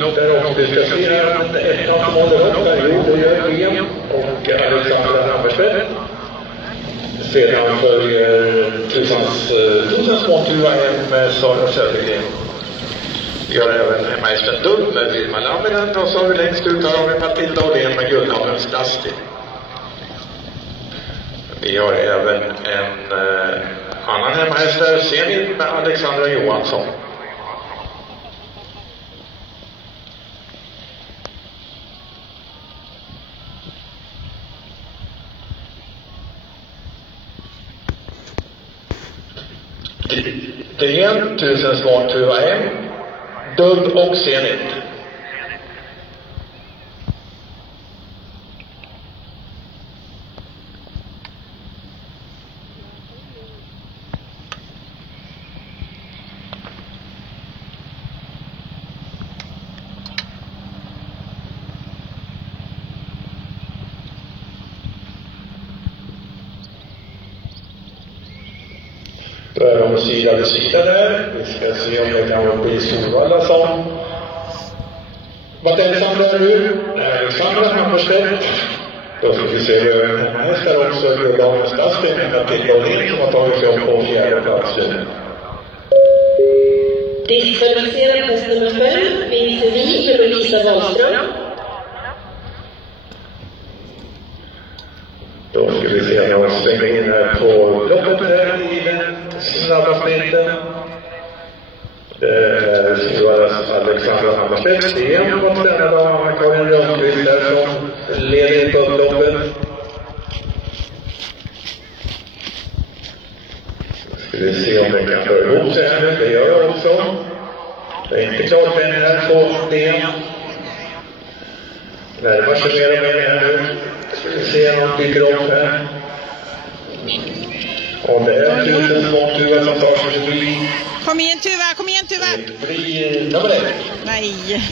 Dotter och vi ska se ettan som håller upp här. Jo, det gör VM och Alexandra Hammerstedt. Sedan följer Tusens Måntua med Sara Södergren. Gör även Hemmaisten Dubb med Vilma Lamminen. Och så har vi längst ut här har vi Matilda Åhlén med Guldhavens Plasti. Vi har även en annan hemmahäst där, Zenit med Alexandra Johansson. Det är 1000 Måntua M, Dubb och Zenit. Då är de sida vid sida där. Vi ska se om det kan vara på Solvalla som vad den samlar nu. Alexandra Hammerstedt. Då ska vi se över den här hästar också. Guldhavens Plasti med Matilda Åhlén som har tagit sig upp på 4:e platsen. Diskvalificerad häst nummer 5, Vincevi för Lovisa Wahlström. Då ska vi se när jag svänger in här på loppet här i den snabba sprinten. Det ska vara Alexandra Hammerstedt. Det är mot denna dag Karin Rönnqvist där som leder på upploppet. Ska vi se om det kan föra ihop sig här nu. Det gör jag också. Det är inte klart än här på det. Närmar sig mer och mer här nu. Ska vi se om de dyker upp här. Om det är 1000 Måntua som tar sig förbi. Kom igen Tuva, kom igen Tuva! Det blir nummer 1. Nej.